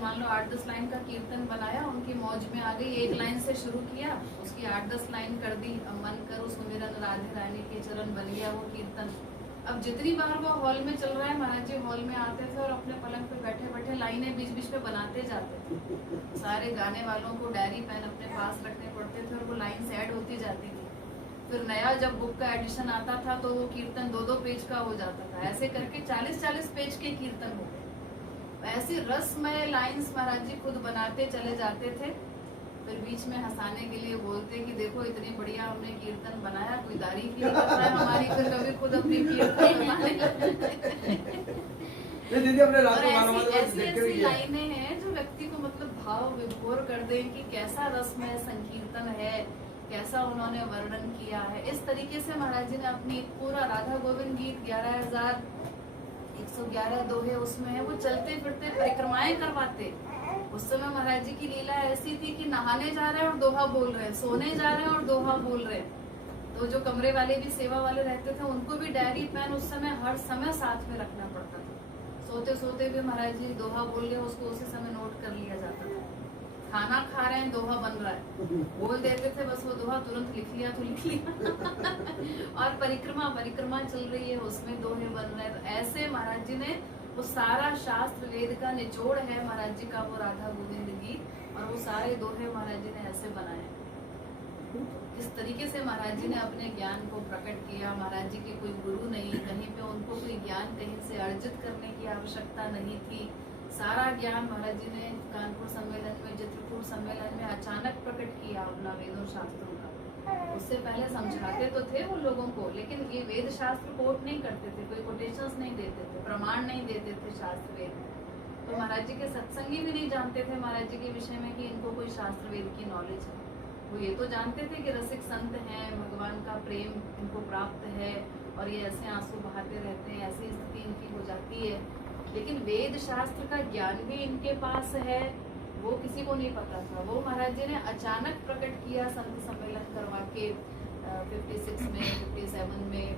मान लो 8-10 लाइन का कीर्तन बनाया, उनकी मौज में आ गई, एक लाइन से शुरू किया, उसकी 8-10 लाइन कर दी, अब मन करो सुमिरन राधे रानी के चरण, बन गया वो कीर्तन। अब जितनी बार वो हॉल में चल रहा है, महाराज जी हॉल में आते थे और अपने पलंग पे बैठे बैठे लाइनें बीच बीच में बनाते जाते थे। सारे गाने वालों को डायरी पेन अपने पास रखने पड़ते थे और वो लाइन ऐड होती जाती थी। फिर नया जब बुक का एडिशन आता था तो वो कीर्तन 2-2 पेज का हो जाता था, ऐसे करके 40-40 पेज के कीर्तन हो गए। ऐसी रसमय लाइंस महाराज जी खुद बनाते चले जाते थे। फिर बीच में हंसाने के लिए बोलते कि देखो इतनी बढ़िया हमने कीर्तन बनाया, कोई तारीफ नहीं कर रहा है हमारी, फिर कभी खुद अपनी कीर्तन बनाने दीदी अपने रात को ऐसी लाइनें हैं जो व्यक्ति को मतलब भाव विभोर कर दें कि कैसा रसमय संकीर्तन है, कैसा उन्होंने वर्णन किया है। इस तरीके से महाराज जी ने अपनी पूरा राधा गोविंद गीत 11,111 दोहे उसमें है, वो चलते फिरते परिक्रमाएं करवाते। उस समय महाराज जी की लीला ऐसी थी कि नहाने जा रहे हैं और दोहा बोल रहे हैं, सोने जा रहे हैं और दोहा बोल रहे हैं। तो जो कमरे वाले भी सेवा वाले रहते थे उनको भी डायरी पेन उस समय हर समय साथ में रखना पड़ता था। सोते सोते भी महाराज जी दोहा बोल रहे, उसको उसी समय नोट कर लिया जाता था। खाना खा रहे हैं, दोहा बन रहा है, बोल देते थे, बस वो दोहा तुरंत लिख लिया तो लिख लिया। और परिक्रमा चल रही है, उसमें दोहे बन रहे हैं। तो ऐसे महाराज जी ने वो सारा शास्त्र वेद का निचोड़ है महाराज जी का वो राधा गोविंद गीत, और वो सारे दोहे महाराज जी ने ऐसे बनाए। इस तरीके से महाराज जी ने अपने ज्ञान को प्रकट किया। महाराज जी के कोई गुरु नहीं, कहीं पे उनको कोई ज्ञान कहीं से अर्जित करने की आवश्यकता नहीं थी। सारा ज्ञान महाराज जी ने कानपुर सम्मेलन में, चित्रकूट सम्मेलन में अचानक प्रकट किया अपना वेदों शास्त्रों का। उससे पहले समझाते तो थे वो लोगों को, लेकिन ये वेद शास्त्र कोट नहीं करते थे, कोई कोटेशंस नहीं देते थे, प्रमाण नहीं देते थे शास्त्र वेद। तो महाराज जी के सत्संगी भी नहीं जानते थे महाराज जी के विषय में कि इनको कोई शास्त्र वेद की नॉलेज है। वो ये तो जानते थे कि रसिक संत हैं, भगवान का प्रेम इनको प्राप्त है और ये ऐसे आंसू बहाते रहते हैं, ऐसी स्थिति इनकी हो जाती है। लेकिन वेद शास्त्र का ज्ञान भी इनके पास है, वो किसी को नहीं पता था। वो महाराज जी ने अचानक प्रकट किया संत सम्मेलन करवा के 56 में, 57 में,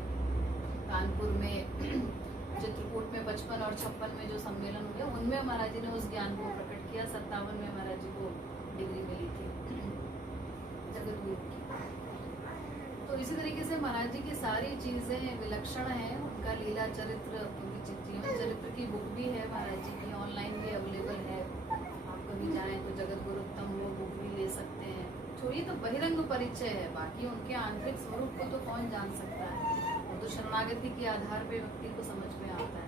कानपुर में, चित्रकूट में 55 और 56 में जो सम्मेलन हुए उनमें महाराज जी ने उस ज्ञान को प्रकट किया। 57 में महाराज जी को डिग्री मिली थी जगत गुरु की। तो इसी तरीके से महाराज जी की सारी चीजें विलक्षण हैं। उनका लीला चरित्र, उनकी जीवन चरित्र की बुक भी है महाराज जी की, ऑनलाइन भी अवेलेबल है। आप कभी जाएं तो जगत गुरुत्तम वो बुक भी ले सकते हैं। तो ये तो बहिरंग परिचय है, बाकी उनके आंतरिक स्वरूप को तो कौन जान सकता है। वो तो शरणागति के आधार पे व्यक्ति को समझ में आता है।